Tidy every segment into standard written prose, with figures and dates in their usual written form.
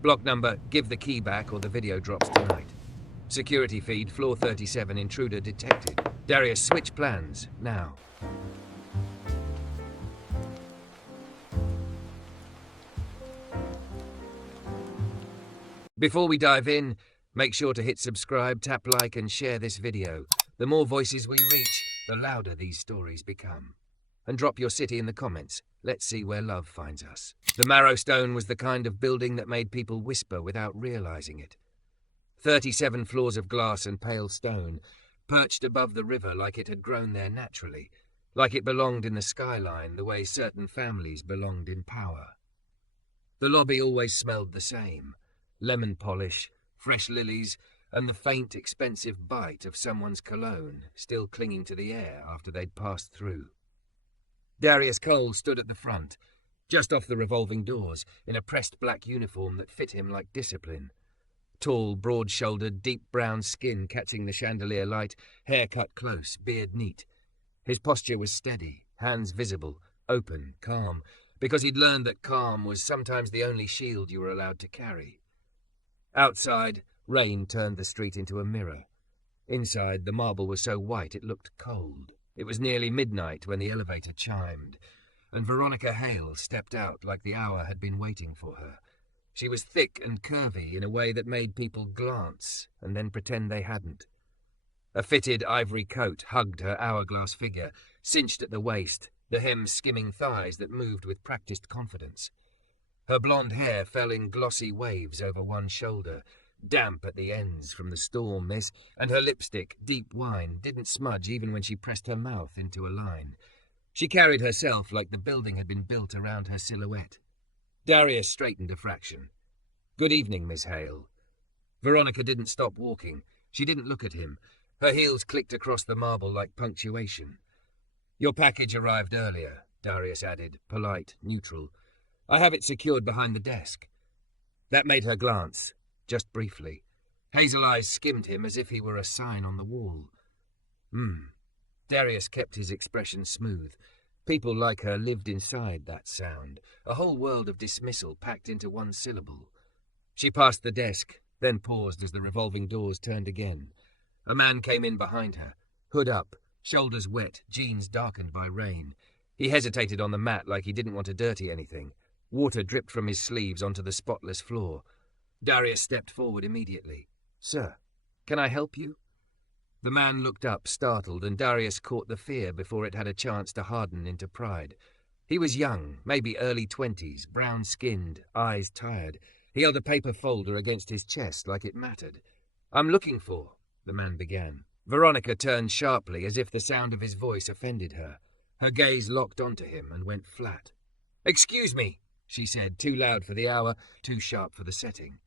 Block number, give the key back or the video drops tonight. Security feed, floor 37, intruder detected. Darius, switch plans, now. Before we dive in, make sure to hit subscribe, tap like and share this video. The more voices we reach, the louder these stories become. And drop your city in the comments. Let's see where love finds us. The Marrowstone was the kind of building that made people whisper without realizing it. 37 floors of glass and pale stone, perched above the river like it had grown there naturally, like it belonged in the skyline the way certain families belonged in power. The lobby always smelled the same. Lemon polish, fresh lilies, and the faint, expensive bite of someone's cologne still clinging to the air after they'd passed through. Darius Cole stood at the front, just off the revolving doors, in a pressed black uniform that fit him like discipline. Tall, broad-shouldered, deep brown skin catching the chandelier light, hair cut close, beard neat. His posture was steady, hands visible, open, calm, because he'd learned that calm was sometimes the only shield you were allowed to carry. Outside, rain turned the street into a mirror. Inside, the marble was so white it looked cold. It was nearly midnight when the elevator chimed, and Veronica Hale stepped out like the hour had been waiting for her. She was thick and curvy in a way that made people glance and then pretend they hadn't. A fitted ivory coat hugged her hourglass figure, cinched at the waist, the hem skimming thighs that moved with practiced confidence. Her blonde hair fell in glossy waves over one shoulder, damp at the ends from the storm mist, and her lipstick, deep wine, didn't smudge even when she pressed her mouth into a line. She carried herself like the building had been built around her silhouette. Darius straightened a fraction. "Good evening, Miss Hale." Veronica didn't stop walking. She didn't look at him. Her heels clicked across the marble like punctuation. "Your package arrived earlier," Darius added, polite, neutral. "I have it secured behind the desk." That made her glance. Just briefly. Hazel eyes skimmed him as if he were a sign on the wall. Darius kept his expression smooth. People like her lived inside that sound, a whole world of dismissal packed into one syllable. She passed the desk, then paused as the revolving doors turned again. A man came in behind her, hood up, shoulders wet, jeans darkened by rain. He hesitated on the mat like he didn't want to dirty anything. Water dripped from his sleeves onto the spotless floor. Darius stepped forward immediately. "Sir, can I help you?" The man looked up, startled, and Darius caught the fear before it had a chance to harden into pride. He was young, maybe early 20s, brown-skinned, eyes tired. He held a paper folder against his chest like it mattered. "I'm looking for," the man began. Veronica turned sharply as if the sound of his voice offended her. Her gaze locked onto him and went flat. "Excuse me," she said, too loud for the hour, too sharp for the setting.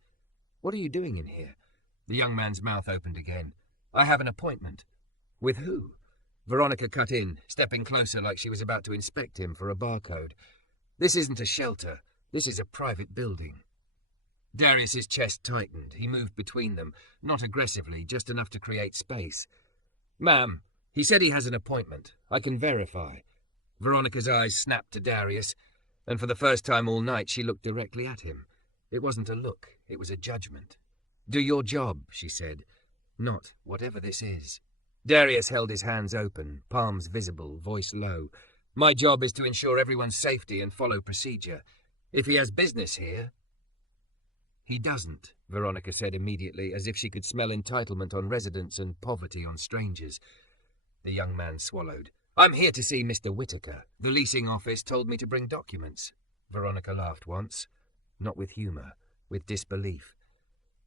"What are you doing in here?" The young man's mouth opened again. "I have an appointment." "With who?" Veronica cut in, stepping closer like she was about to inspect him for a barcode. "This isn't a shelter. This is a private building." Darius's chest tightened. He moved between them, not aggressively, just enough to create space. "Ma'am, he said he has an appointment. I can verify." Veronica's eyes snapped to Darius, and for the first time all night she looked directly at him. It wasn't a look, it was a judgment. "Do your job," she said. "Not whatever this is." Darius held his hands open, palms visible, voice low. "My job is to ensure everyone's safety and follow procedure. If he has business here..." "He doesn't," Veronica said immediately, as if she could smell entitlement on residents and poverty on strangers. The young man swallowed. "I'm here to see Mr. Whitaker. The leasing office told me to bring documents." Veronica laughed once. Not with humour, with disbelief.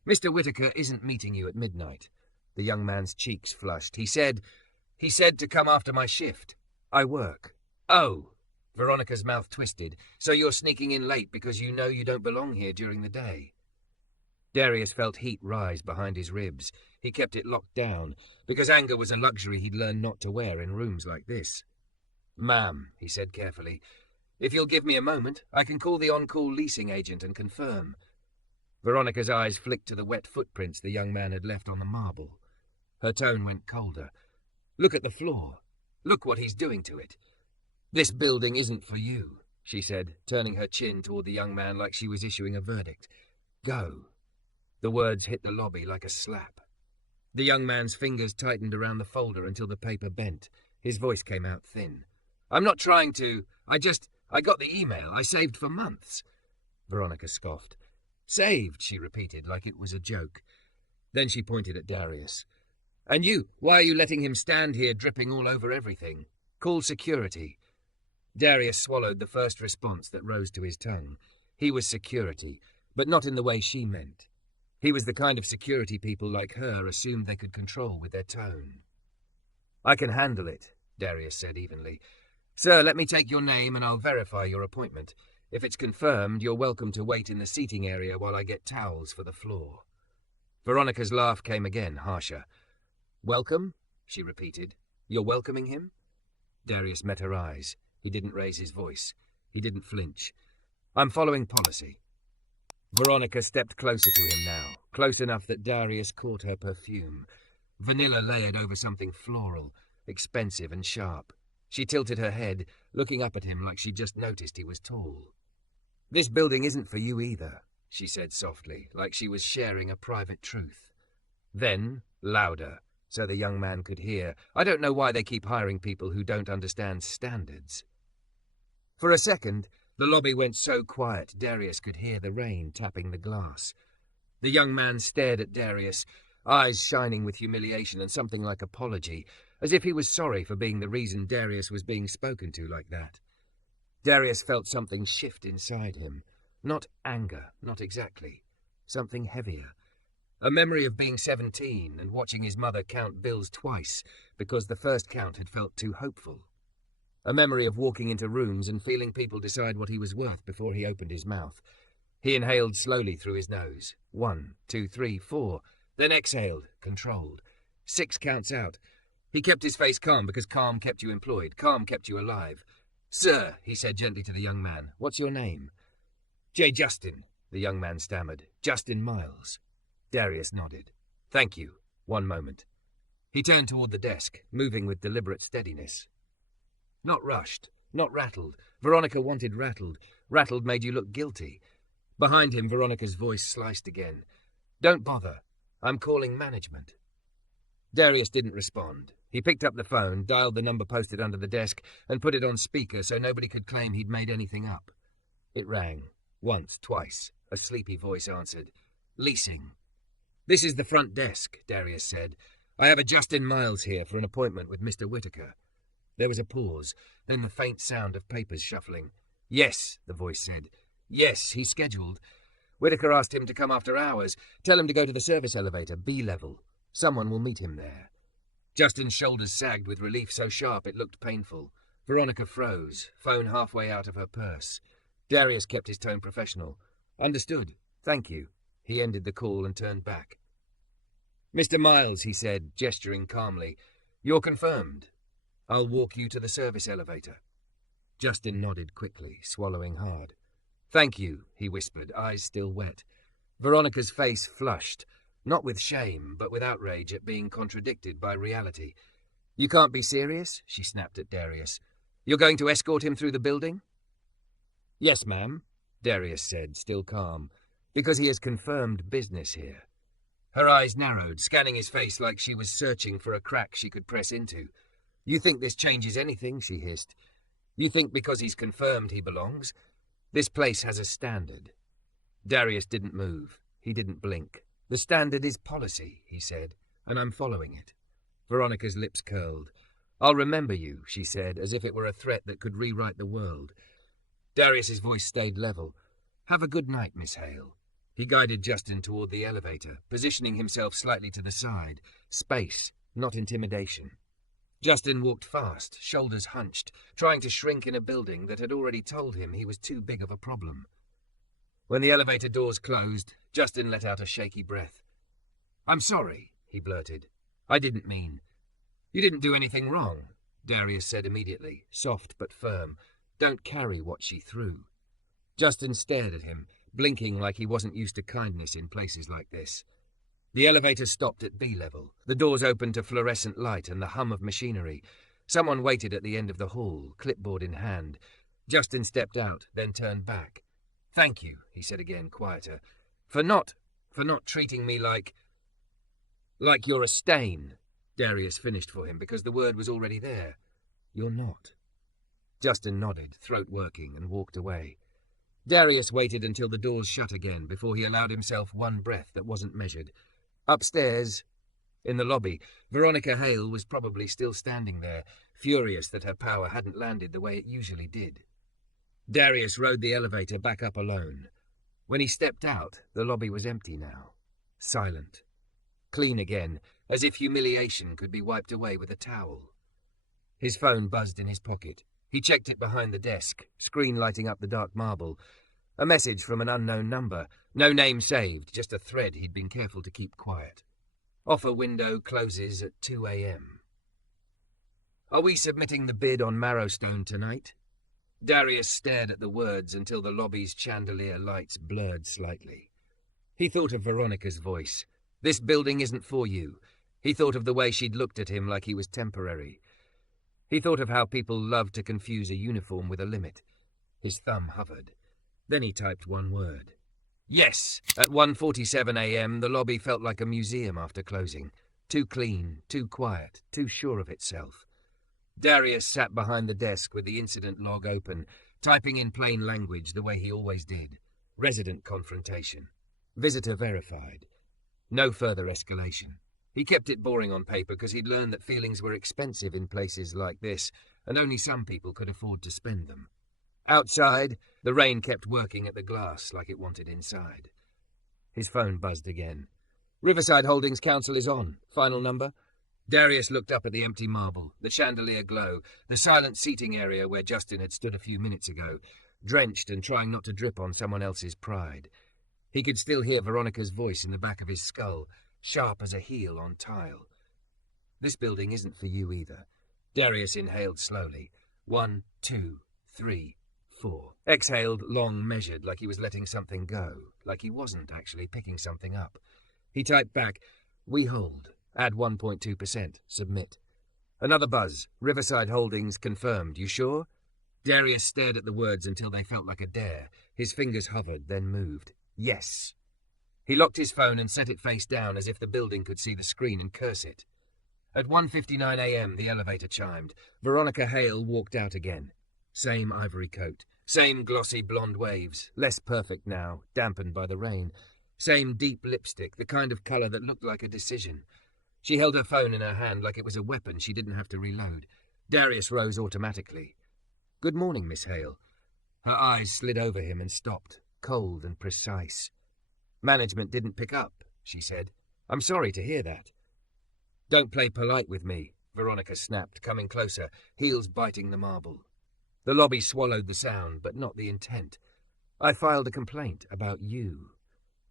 "Mr. Whitaker isn't meeting you at midnight." The young man's cheeks flushed. He said to come after my shift. "I work." "Oh." Veronica's mouth twisted. "So you're sneaking in late because you know you don't belong here during the day." Darius felt heat rise behind his ribs. He kept it locked down, because anger was a luxury he'd learned not to wear in rooms like this. "Ma'am," he said carefully, "if you'll give me a moment, I can call the on-call leasing agent and confirm." Veronica's eyes flicked to the wet footprints the young man had left on the marble. Her tone went colder. "Look at the floor. Look what he's doing to it. This building isn't for you," she said, turning her chin toward the young man like she was issuing a verdict. Go. The words hit the lobby like a slap. The young man's fingers tightened around the folder until the paper bent. His voice came out thin. I'm not trying to. I got the email. I saved for months. Veronica scoffed. Saved, she repeated, like it was a joke. Then she pointed at Darius. And you, why are you letting him stand here dripping all over everything? Call security. Darius swallowed the first response that rose to his tongue. He was security, but not in the way she meant. He was the kind of security people like her assumed they could control with their tone. I can handle it, Darius said evenly. Sir, let me take your name and I'll verify your appointment. If it's confirmed, you're welcome to wait in the seating area while I get towels for the floor. Veronica's laugh came again, harsher. Welcome? She repeated. You're welcoming him? Darius met her eyes. He didn't raise his voice. He didn't flinch. I'm following policy. Veronica stepped closer to him now, close enough that Darius caught her perfume. Vanilla layered over something floral, expensive and sharp. She tilted her head, looking up at him like she'd just noticed he was tall. This building isn't for you either, she said softly, like she was sharing a private truth. Then, louder, so the young man could hear, I don't know why they keep hiring people who don't understand standards. For a second, the lobby went so quiet Darius could hear the rain tapping the glass. The young man stared at Darius, eyes shining with humiliation and something like apology, as if he was sorry for being the reason Darius was being spoken to like that. Darius felt something shift inside him. Not anger, not exactly. Something heavier. A memory of being 17 and watching his mother count bills twice because the first count had felt too hopeful. A memory of walking into rooms and feeling people decide what he was worth before he opened his mouth. He inhaled slowly through his nose. 1, 2, 3, 4. Then exhaled, controlled. 6 counts out. He kept his face calm because calm kept you employed. Calm kept you alive. Sir, he said gently to the young man, what's your name? J. Justin, the young man stammered. Justin Miles. Darius nodded. Thank you. 1 moment. He turned toward the desk, moving with deliberate steadiness. Not rushed, not rattled. Veronica wanted rattled. Rattled made you look guilty. Behind him, Veronica's voice sliced again. Don't bother. I'm calling management. Darius didn't respond. He picked up the phone, dialed the number posted under the desk, and put it on speaker so nobody could claim he'd made anything up. It rang. Once, twice. A sleepy voice answered. Leasing. This is the front desk, Darius said. I have a Justin Miles here for an appointment with Mr. Whitaker. There was a pause, then the faint sound of papers shuffling. Yes, the voice said. Yes, he's scheduled. Whitaker asked him to come after hours. Tell him to go to the service elevator, B level. Someone will meet him there. Justin's shoulders sagged with relief so sharp it looked painful. Veronica froze, phone halfway out of her purse. Darius kept his tone professional. Understood. Thank you. He ended the call and turned back. Mr. Miles, he said, gesturing calmly. You're confirmed. I'll walk you to the service elevator. Justin nodded quickly, swallowing hard. Thank you, he whispered, eyes still wet. Veronica's face flushed, not with shame, but with outrage at being contradicted by reality. You can't be serious, she snapped at Darius. You're going to escort him through the building? Yes, ma'am, Darius said, still calm, because he has confirmed business here. Her eyes narrowed, scanning his face like she was searching for a crack she could press into. You think this changes anything, she hissed. You think because he's confirmed he belongs? This place has a standard. Darius didn't move. He didn't blink. The standard is policy, he said, and I'm following it. Veronica's lips curled. I'll remember you, she said, as if it were a threat that could rewrite the world. Darius's voice stayed level. Have a good night, Miss Hale. He guided Justin toward the elevator, positioning himself slightly to the side. Space, not intimidation. Justin walked fast, shoulders hunched, trying to shrink in a building that had already told him he was too big of a problem. When the elevator doors closed, Justin let out a shaky breath. I'm sorry, he blurted. I didn't mean. You didn't do anything wrong, Darius said immediately, soft but firm. Don't carry what she threw. Justin stared at him, blinking like he wasn't used to kindness in places like this. The elevator stopped at B level. The doors opened to fluorescent light and the hum of machinery. Someone waited at the end of the hall, clipboard in hand. Justin stepped out, then turned back. Thank you, he said again, quieter. For not treating me like you're a stain, Darius finished for him because the word was already there. You're not. Justin nodded, throat working, and walked away. Darius waited until the doors shut again before he allowed himself one breath that wasn't measured. Upstairs, in the lobby, Veronica Hale was probably still standing there, furious that her power hadn't landed the way it usually did. Darius rode the elevator back up alone. When he stepped out, the lobby was empty now. Silent. Clean again, as if humiliation could be wiped away with a towel. His phone buzzed in his pocket. He checked it behind the desk, screen lighting up the dark marble. A message from an unknown number. No name saved, just a thread he'd been careful to keep quiet. Offer window closes at 2 a.m. Are we submitting the bid on Marrowstone tonight? Darius stared at the words until the lobby's chandelier lights blurred slightly. He thought of Veronica's voice. This building isn't for you. He thought of the way she'd looked at him like he was temporary. He thought of how people love to confuse a uniform with a limit. His thumb hovered. Then he typed one word. Yes! At 1:47 a.m., the lobby felt like a museum after closing. Too clean, too quiet, too sure of itself. Darius sat behind the desk with the incident log open, typing in plain language the way he always did. Resident confrontation. Visitor verified. No further escalation. He kept it boring on paper because he'd learned that feelings were expensive in places like this, and only some people could afford to spend them. Outside, the rain kept working at the glass like it wanted inside. His phone buzzed again. Riverside Holdings Council is on. Final number? Darius looked up at the empty marble, the chandelier glow, the silent seating area where Justin had stood a few minutes ago, drenched and trying not to drip on someone else's pride. He could still hear Veronica's voice in the back of his skull, sharp as a heel on tile. This building isn't for you either. Darius inhaled slowly. 1, 2, 3, 4. Exhaled long, measured, like he was letting something go, like he wasn't actually picking something up. He typed back, we hold. Add 1.2%. Submit. Another buzz. Riverside Holdings confirmed. You sure? Darius stared at the words until they felt like a dare. His fingers hovered, then moved. Yes. He locked his phone and set it face down as if the building could see the screen and curse it. At 1:59 a.m. the elevator chimed. Veronica Hale walked out again. Same ivory coat. Same glossy blonde waves. Less perfect now, dampened by the rain. Same deep lipstick, the kind of colour that looked like a decision. She held her phone in her hand like it was a weapon she didn't have to reload. Darius rose automatically. Good morning, Miss Hale. Her eyes slid over him and stopped, cold and precise. Management didn't pick up, she said. I'm sorry to hear that. Don't play polite with me, Veronica snapped, coming closer, heels biting the marble. The lobby swallowed the sound, but not the intent. I filed a complaint about you.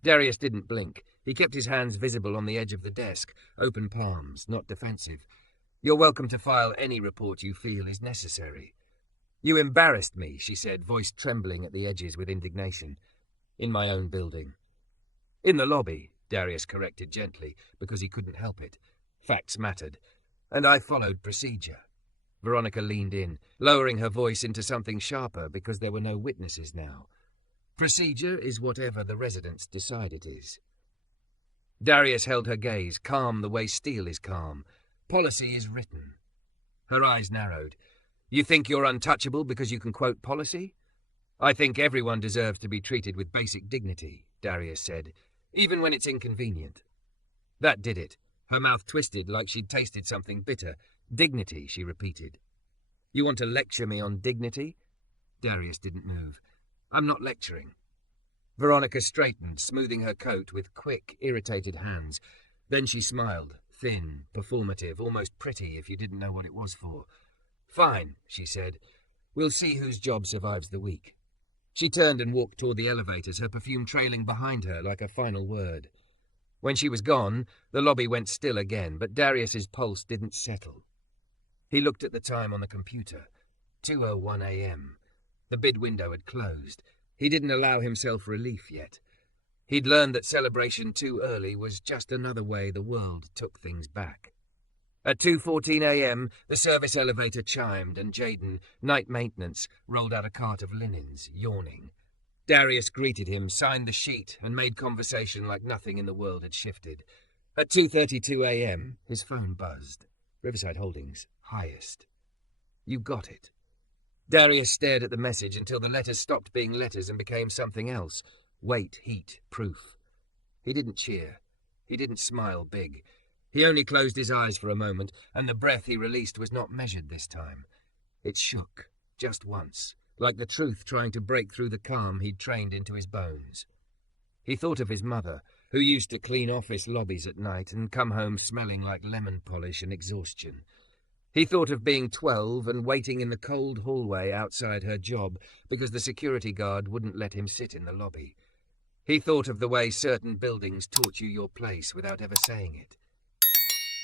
Darius didn't blink. He kept his hands visible on the edge of the desk, open palms, not defensive. You're welcome to file any report you feel is necessary. You embarrassed me, she said, voice trembling at the edges with indignation. In my own building. In the lobby, Darius corrected gently, because he couldn't help it. Facts mattered. And I followed procedure. Veronica leaned in, lowering her voice into something sharper because there were no witnesses now. Procedure is whatever the residents decide it is. Darius held her gaze, calm the way steel is calm. Policy is written. Her eyes narrowed. You think you're untouchable because you can quote policy? I think everyone deserves to be treated with basic dignity, Darius said, even when it's inconvenient. That did it. Her mouth twisted like she'd tasted something bitter. Dignity, she repeated. You want to lecture me on dignity? Darius didn't move. I'm not lecturing. Veronica straightened, smoothing her coat with quick, irritated hands. Then she smiled, thin, performative, almost pretty if you didn't know what it was for. Fine, she said. We'll see whose job survives the week. She turned and walked toward the elevators, her perfume trailing behind her like a final word. When she was gone, the lobby went still again, but Darius's pulse didn't settle. He looked at the time on the computer. 2:01 a.m. The bid window had closed. He didn't allow himself relief yet. He'd learned that celebration too early was just another way the world took things back. At 2:14 a.m., the service elevator chimed and Jaden, night maintenance, rolled out a cart of linens, yawning. Darius greeted him, signed the sheet, and made conversation like nothing in the world had shifted. At 2:32 a.m., his phone buzzed. Riverside Holdings, highest. You got it. Darius stared at the message until the letters stopped being letters and became something else. Weight, heat, proof. He didn't cheer. He didn't smile big. He only closed his eyes for a moment, and the breath he released was not measured this time. It shook, just once, like the truth trying to break through the calm he'd trained into his bones. He thought of his mother, who used to clean office lobbies at night and come home smelling like lemon polish and exhaustion. He thought of being 12 and waiting in the cold hallway outside her job because the security guard wouldn't let him sit in the lobby. He thought of the way certain buildings taught you your place without ever saying it.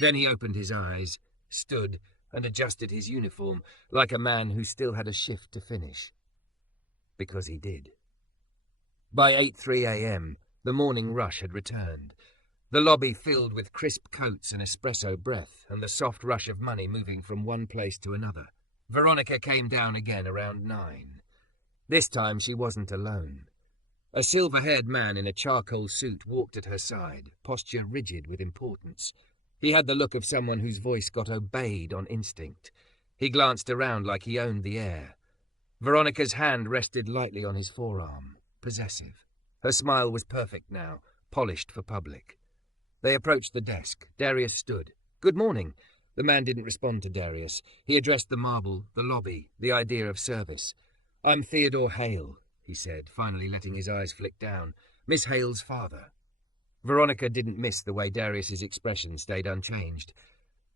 Then he opened his eyes, stood, and adjusted his uniform like a man who still had a shift to finish. Because he did. By 8:03 a.m., the morning rush had returned. The lobby filled with crisp coats and espresso breath, and the soft rush of money moving from one place to another. Veronica came down again around 9. This time she wasn't alone. A silver-haired man in a charcoal suit walked at her side, posture rigid with importance. He had the look of someone whose voice got obeyed on instinct. He glanced around like he owned the air. Veronica's hand rested lightly on his forearm, possessive. Her smile was perfect now, polished for public. They approached the desk. Darius stood. "Good morning." The man didn't respond to Darius. He addressed the marble, the lobby, the idea of service. "I'm Theodore Hale," he said, finally letting his eyes flick down. "Miss Hale's father." Veronica didn't miss the way Darius's expression stayed unchanged.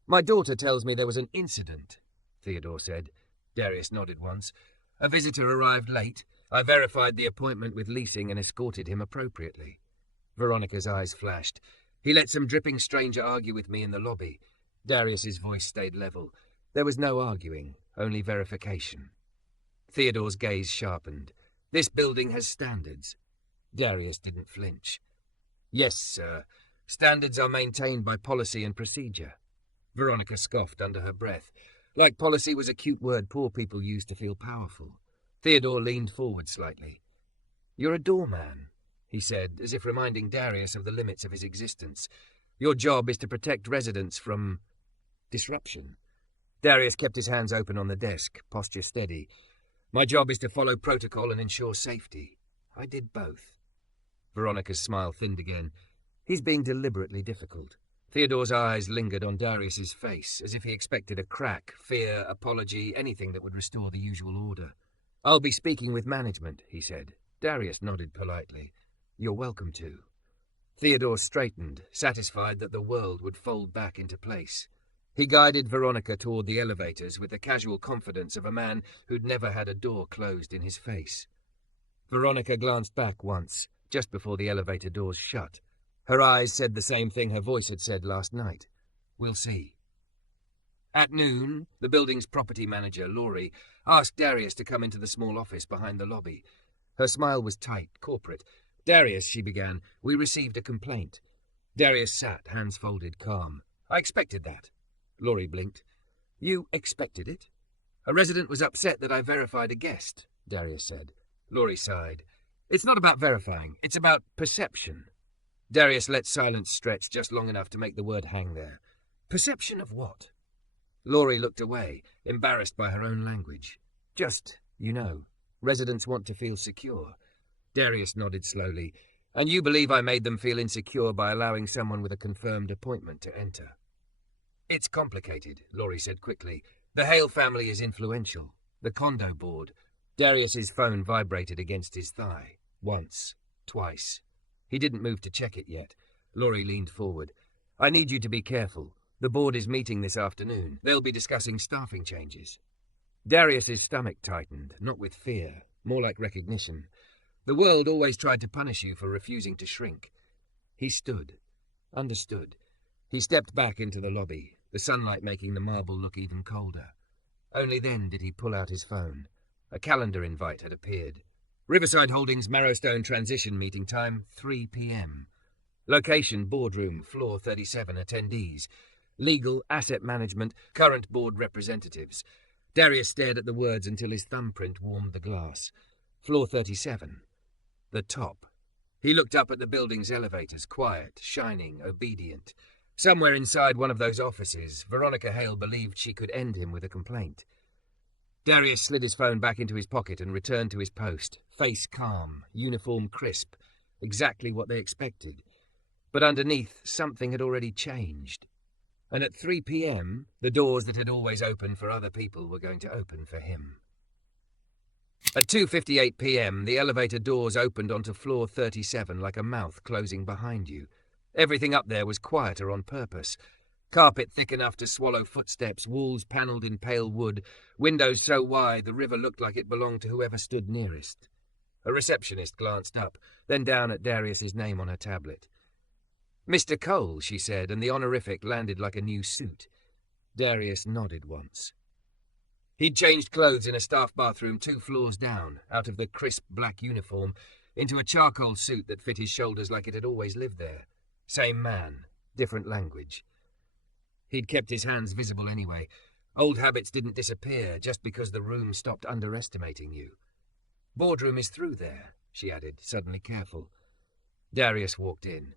"My daughter tells me there was an incident," Theodore said. Darius nodded once. "A visitor arrived late. I verified the appointment with leasing and escorted him appropriately." Veronica's eyes flashed. "He let some dripping stranger argue with me in the lobby." Darius's voice stayed level. There was no arguing, only verification. Theodore's gaze sharpened. "This building has standards." Darius didn't flinch. "Yes, sir. Standards are maintained by policy and procedure." Veronica scoffed under her breath. Like policy was a cute word poor people use to feel powerful. Theodore leaned forward slightly. "You're a doorman," he said, as if reminding Darius of the limits of his existence. "Your job is to protect residents from disruption." Darius kept his hands open on the desk, posture steady. "My job is to follow protocol and ensure safety. I did both." Veronica's smile thinned again. He's being deliberately difficult. Theodore's eyes lingered on Darius's face, as if he expected a crack, fear, apology, anything that would restore the usual order. "I'll be speaking with management," he said. Darius nodded politely. "You're welcome to." Theodore straightened, satisfied that the world would fold back into place. He guided Veronica toward the elevators with the casual confidence of a man who'd never had a door closed in his face. Veronica glanced back once, just before the elevator doors shut. Her eyes said the same thing her voice had said last night. "We'll see." At noon, the building's property manager, Laurie, asked Darius to come into the small office behind the lobby. Her smile was tight, corporate. "Darius," she began, "we received a complaint." Darius sat, hands folded, calm. "I expected that." Laurie blinked. "You expected it?" "A resident was upset that I verified a guest," Darius said. Laurie sighed. "It's not about verifying, it's about perception." Darius let silence stretch just long enough to make the word hang there. "Perception of what?" Laurie looked away, embarrassed by her own language. "Just, residents want to feel secure." Darius nodded slowly. "And you believe I made them feel insecure by allowing someone with a confirmed appointment to enter?" "It's complicated," Laurie said quickly. "The Hale family is influential. The condo board." Darius's phone vibrated against his thigh. Once. Twice. He didn't move to check it yet. Laurie leaned forward. "I need you to be careful. The board is meeting this afternoon. They'll be discussing staffing changes." Darius's stomach tightened, not with fear, more like recognition. The world always tried to punish you for refusing to shrink. He stood. Understood. He stepped back into the lobby, the sunlight making the marble look even colder. Only then did he pull out his phone. A calendar invite had appeared. Riverside Holdings Marrowstone transition meeting time, 3 p.m. Location, boardroom, floor 37, attendees. Legal, asset management, current board representatives. Darius stared at the words until his thumbprint warmed the glass. Floor 37. The top. He looked up at the building's elevators, quiet, shining, obedient. Somewhere inside one of those offices, Veronica Hale believed she could end him with a complaint. Darius slid his phone back into his pocket and returned to his post, face calm, uniform crisp, exactly what they expected. But underneath, something had already changed. And at 3 p.m., the doors that had always opened for other people were going to open for him. At 2:58 p.m., the elevator doors opened onto floor 37 like a mouth closing behind you. Everything up there was quieter on purpose. Carpet thick enough to swallow footsteps, walls panelled in pale wood, windows so wide the river looked like it belonged to whoever stood nearest. A receptionist glanced up, then down at Darius's name on her tablet. "Mr. Cole," she said, and the honorific landed like a new suit. Darius nodded once. He'd changed clothes in a staff bathroom 2 floors down, out of the crisp black uniform, into a charcoal suit that fit his shoulders like it had always lived there. Same man, different language. He'd kept his hands visible anyway. Old habits didn't disappear just because the room stopped underestimating you. "Boardroom is through there," she added, suddenly careful. Darius walked in.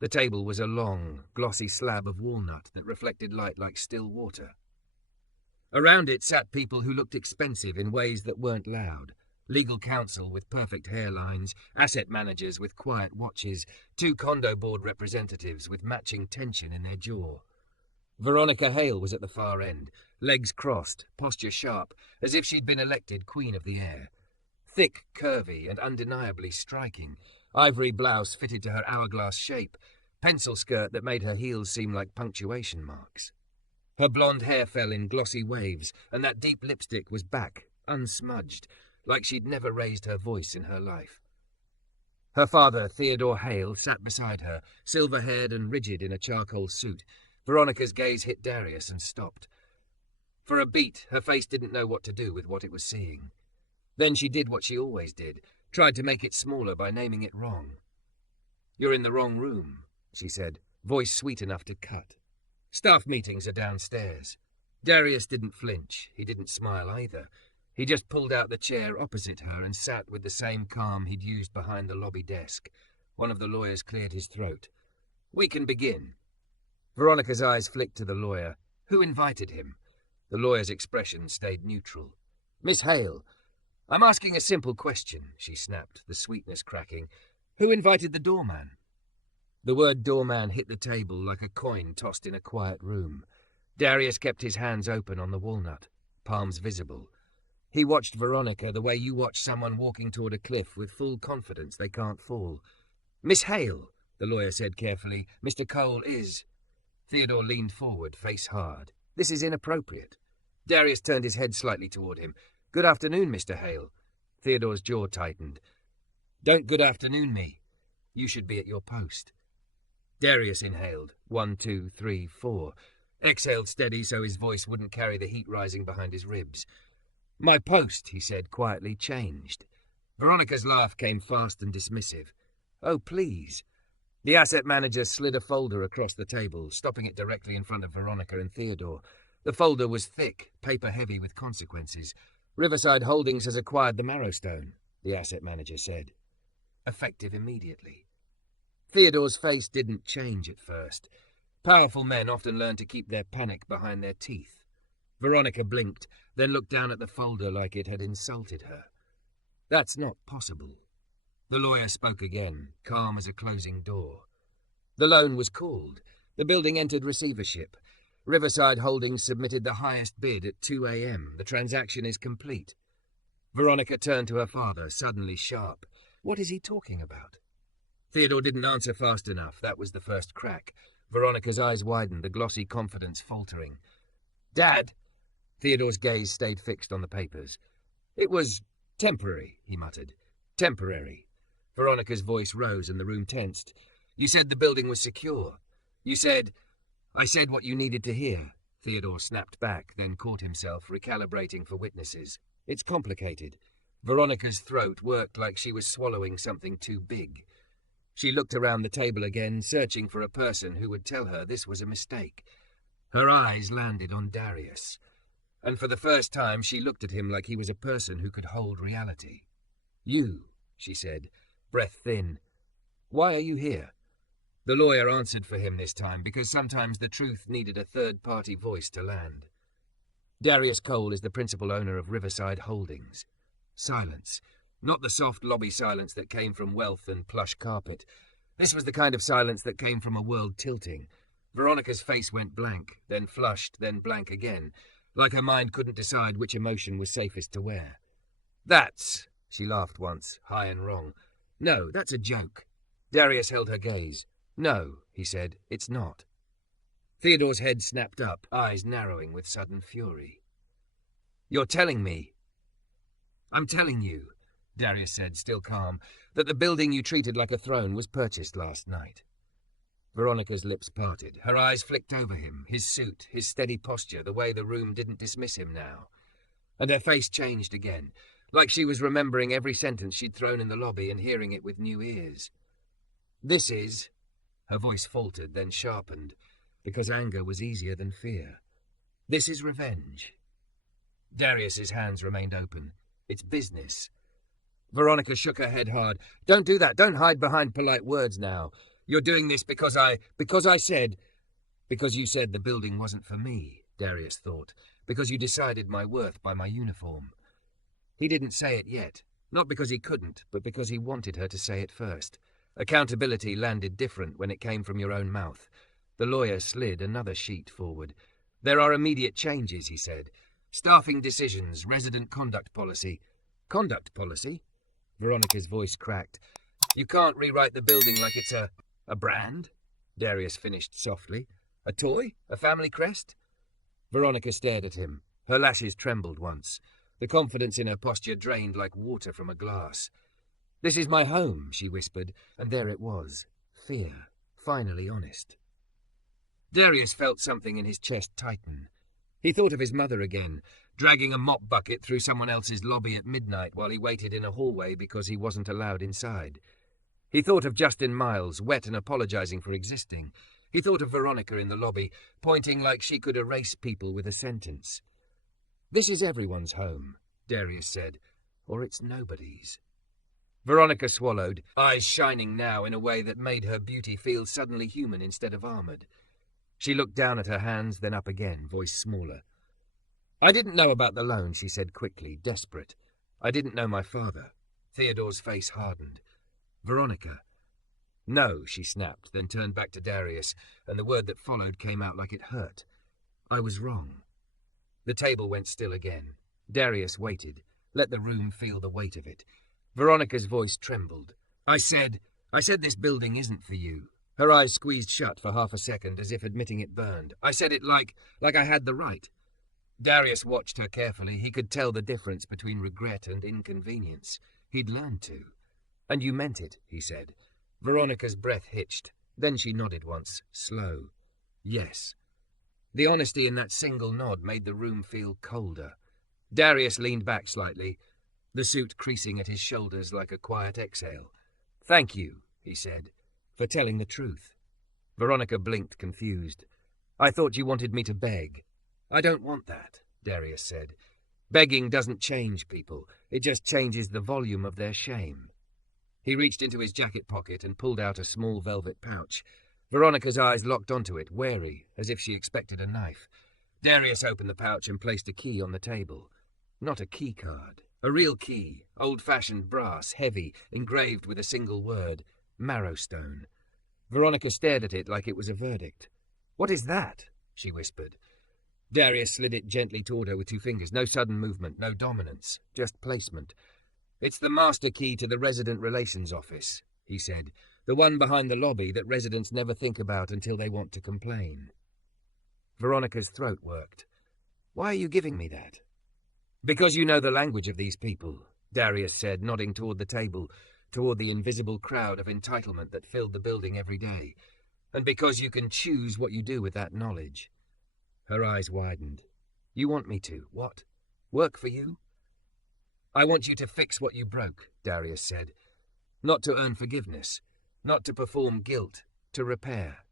The table was a long, glossy slab of walnut that reflected light like still water. Around it sat people who looked expensive in ways that weren't loud. Legal counsel with perfect hairlines, asset managers with quiet watches, 2 condo board representatives with matching tension in their jaw. Veronica Hale was at the far end, legs crossed, posture sharp, as if she'd been elected Queen of the Air. Thick, curvy, and undeniably striking. Ivory blouse fitted to her hourglass shape, pencil skirt that made her heels seem like punctuation marks. Her blonde hair fell in glossy waves, and that deep lipstick was back, unsmudged, like she'd never raised her voice in her life. Her father, Theodore Hale, sat beside her, silver-haired and rigid in a charcoal suit. Veronica's gaze hit Darius and stopped. For a beat, her face didn't know what to do with what it was seeing. Then she did what she always did, tried to make it smaller by naming it wrong. "You're in the wrong room," she said, voice sweet enough to cut. "Staff meetings are downstairs." Darius didn't flinch. He didn't smile either. He just pulled out the chair opposite her and sat with the same calm he'd used behind the lobby desk. One of the lawyers cleared his throat. "We can begin." Veronica's eyes flicked to the lawyer. Who invited him? The lawyer's expression stayed neutral. "Miss Hale, I'm asking a simple question," she snapped, the sweetness cracking. "Who invited the doorman?" The word doorman hit the table like a coin tossed in a quiet room. Darius kept his hands open on the walnut, palms visible. He watched Veronica the way you watch someone walking toward a cliff with full confidence they can't fall. "Miss Hale," the lawyer said carefully, "Mr. Cole is..." Theodore leaned forward, face hard. "This is inappropriate." Darius turned his head slightly toward him. "Good afternoon, Mr. Hale." Theodore's jaw tightened. "Don't good afternoon me. You should be at your post." Darius inhaled. 1, 2, 3, 4. Exhaled steady so his voice wouldn't carry the heat rising behind his ribs. "My post," he said quietly, "changed." Veronica's laugh came fast and dismissive. "Oh, please." The asset manager slid a folder across the table, stopping it directly in front of Veronica and Theodore. The folder was thick, paper-heavy with consequences. "Riverside Holdings has acquired the Marrowstone," the asset manager said. "Effective immediately." Theodore's face didn't change at first. Powerful men often learn to keep their panic behind their teeth. Veronica blinked, then looked down at the folder like it had insulted her. "That's not possible." The lawyer spoke again, calm as a closing door. "The loan was called. The building entered receivership. Riverside Holdings submitted the highest bid at 2 a.m. The transaction is complete." Veronica turned to her father, suddenly sharp. What is he talking about? Theodore didn't answer fast enough. That was the first crack. Veronica's eyes widened, the glossy confidence faltering. "Dad!" Theodore's gaze stayed fixed on the papers. "It was temporary," he muttered. "Temporary." Veronica's voice rose and the room tensed. "You said the building was secure. You said..." "I said what you needed to hear." Theodore snapped back, then caught himself, recalibrating for witnesses. "It's complicated." Veronica's throat worked like she was swallowing something too big. She looked around the table again, searching for a person who would tell her this was a mistake. Her eyes landed on Darius. And for the first time she looked at him like he was a person who could hold reality. "You," she said. breath thin. "Why are you here?" The lawyer answered for him this time, because sometimes the truth needed a third-party voice to land. Darius Cole is the principal owner of Riverside Holdings. Silence. Not the soft lobby silence that came from wealth and plush carpet. This was the kind of silence that came from a world tilting. Veronica's face went blank, then flushed, then blank again, like her mind couldn't decide which emotion was safest to wear. "That's," she laughed once, high and wrong. "No, that's a joke." Darius held her gaze. "No," he said, "it's not." Theodore's head snapped up, eyes narrowing with sudden fury. "You're telling me—" "I'm telling you," Darius said, still calm, "that the building you treated like a throne was purchased last night." Veronica's lips parted. Her eyes flicked over him, his suit, his steady posture, the way the room didn't dismiss him now. And her face changed again, like she was remembering every sentence she'd thrown in the lobby and hearing it with new ears. "This is—" Her voice faltered, then sharpened, because anger was easier than fear. "This is revenge." Darius's hands remained open. "It's business." Veronica shook her head hard. "Don't do that. Don't hide behind polite words now. You're doing this because I said—" "Because you said the building wasn't for me," Darius thought. "Because you decided my worth by my uniform." He didn't say it yet. Not because he couldn't, but because he wanted her to say it first. Accountability landed different when it came from your own mouth. The lawyer slid another sheet forward. "There are immediate changes," he said. "Staffing decisions, resident conduct policy." "Conduct policy?" Veronica's voice cracked. "You can't rewrite the building like it's a brand?" Darius finished softly. "A toy? A family crest?" Veronica stared at him. Her lashes trembled once. The confidence in her posture drained like water from a glass. "This is my home," she whispered, and there it was. Fear. Finally honest. Darius felt something in his chest tighten. He thought of his mother again, dragging a mop bucket through someone else's lobby at midnight while he waited in a hallway because he wasn't allowed inside. He thought of Justin Miles, wet and apologizing for existing. He thought of Veronica in the lobby, pointing like she could erase people with a sentence. "This is everyone's home," Darius said, "or it's nobody's." Veronica swallowed, eyes shining now in a way that made her beauty feel suddenly human instead of armored. She looked down at her hands, then up again, voice smaller. "I didn't know about the loan," she said quickly, desperate. "I didn't know my father." Theodore's face hardened. "Veronica." "No," she snapped, then turned back to Darius, and the word that followed came out like it hurt. "I was wrong." The table went still again. Darius waited, let the room feel the weight of it. Veronica's voice trembled. I said this building isn't for you." Her eyes squeezed shut for half a second, as if admitting it burned. "I said it like I had the right." Darius watched her carefully. He could tell the difference between regret and inconvenience. He'd learned to. "And you meant it," he said. Veronica's breath hitched. Then she nodded once, slow. "Yes." The honesty in that single nod made the room feel colder. Darius leaned back slightly, the suit creasing at his shoulders like a quiet exhale. "Thank you," he said, "for telling the truth." Veronica blinked, confused. "I thought you wanted me to beg." "I don't want that," Darius said. "Begging doesn't change people. It just changes the volume of their shame." He reached into his jacket pocket and pulled out a small velvet pouch. Veronica's eyes locked onto it, wary, as if she expected a knife. Darius opened the pouch and placed a key on the table. Not a key card. A real key, old-fashioned brass, heavy, engraved with a single word, Marrowstone. Veronica stared at it like it was a verdict. "What is that?" she whispered. Darius slid it gently toward her with 2 fingers. No sudden movement, no dominance, just placement. "It's the master key to the resident relations office," he said. "The one behind the lobby that residents never think about until they want to complain." Veronica's throat worked. "Why are you giving me that?" "Because you know the language of these people," Darius said, nodding toward the table, toward the invisible crowd of entitlement that filled the building every day. "And because you can choose what you do with that knowledge." Her eyes widened. "You want me to, what? Work for you?" "I want you to fix what you broke," Darius said. "Not to earn forgiveness, not to perform guilt, to repair."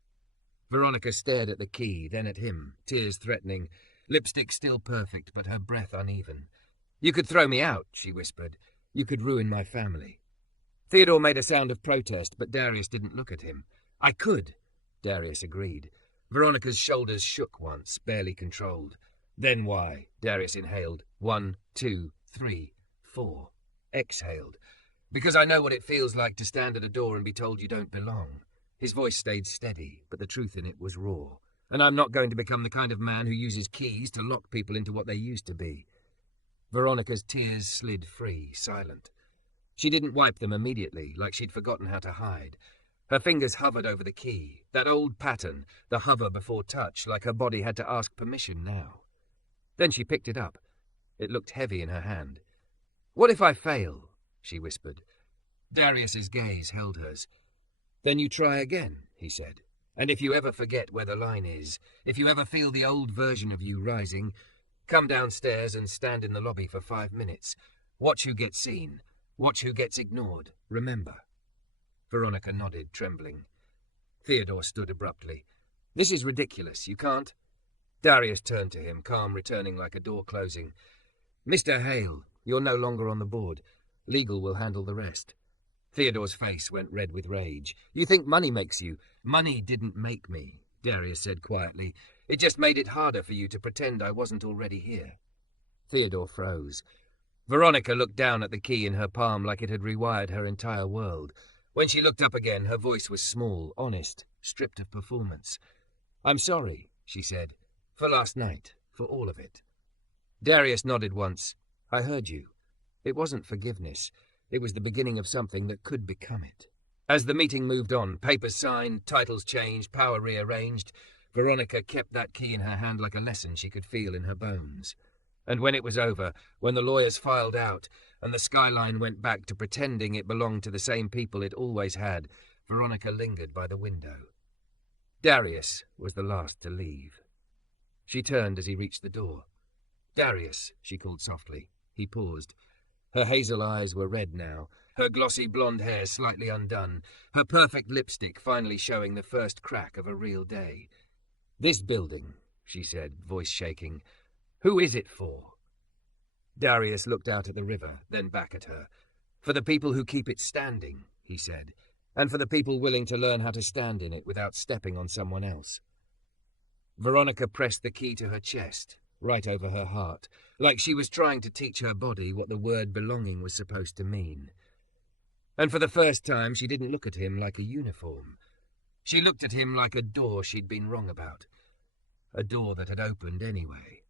Veronica stared at the key, then at him, tears threatening, lipstick still perfect, but her breath uneven. "You could throw me out," she whispered. "You could ruin my family." Theodore made a sound of protest, but Darius didn't look at him. I could, Darius agreed. Veronica's shoulders shook once, barely controlled. Then why? Darius inhaled. 1, 2, 3, 4. Exhaled. Because I know what it feels like to stand at a door and be told you don't belong. His voice stayed steady, but the truth in it was raw. And I'm not going to become the kind of man who uses keys to lock people into what they used to be. Veronica's tears slid free, silent. She didn't wipe them immediately, like she'd forgotten how to hide. Her fingers hovered over the key, that old pattern, the hover before touch, like her body had to ask permission now. Then she picked it up. It looked heavy in her hand. "What if I fail?" she whispered. Darius's gaze held hers. "Then you try again," he said. "And if you ever forget where the line is, if you ever feel the old version of you rising, come downstairs and stand in the lobby for 5 minutes. Watch who gets seen. Watch who gets ignored. Remember." Veronica nodded, trembling. Theodore stood abruptly. "This is ridiculous. You can't." Darius turned to him, calm returning like a door closing. "Mr. Hale, you're no longer on the board. Legal will handle the rest." Theodore's face went red with rage. "You think money makes you?" "Money didn't make me," Darius said quietly. "It just made it harder for you to pretend I wasn't already here." Theodore froze. Veronica looked down at the key in her palm like it had rewired her entire world. When she looked up again, her voice was small, honest, stripped of performance. "I'm sorry," she said, "for last night, for all of it." Darius nodded once. "I heard you. It wasn't forgiveness. It was the beginning of something that could become it." As the meeting moved on, papers signed, titles changed, power rearranged, Veronica kept that key in her hand like a lesson she could feel in her bones. And when it was over, when the lawyers filed out, and the skyline went back to pretending it belonged to the same people it always had, Veronica lingered by the window. Darius was the last to leave. She turned as he reached the door. "Darius," she called softly. He paused. Her hazel eyes were red now, her glossy blonde hair slightly undone, her perfect lipstick finally showing the first crack of a real day. "This building," she said, voice shaking. "Who is it for?" Darius looked out at the river, then back at her. "For the people who keep it standing," he said, "and for the people willing to learn how to stand in it without stepping on someone else." Veronica pressed the key to her chest, right over her heart, like she was trying to teach her body what the word belonging was supposed to mean. And for the first time, she didn't look at him like a uniform. She looked at him like a door she'd been wrong about. A door that had opened anyway.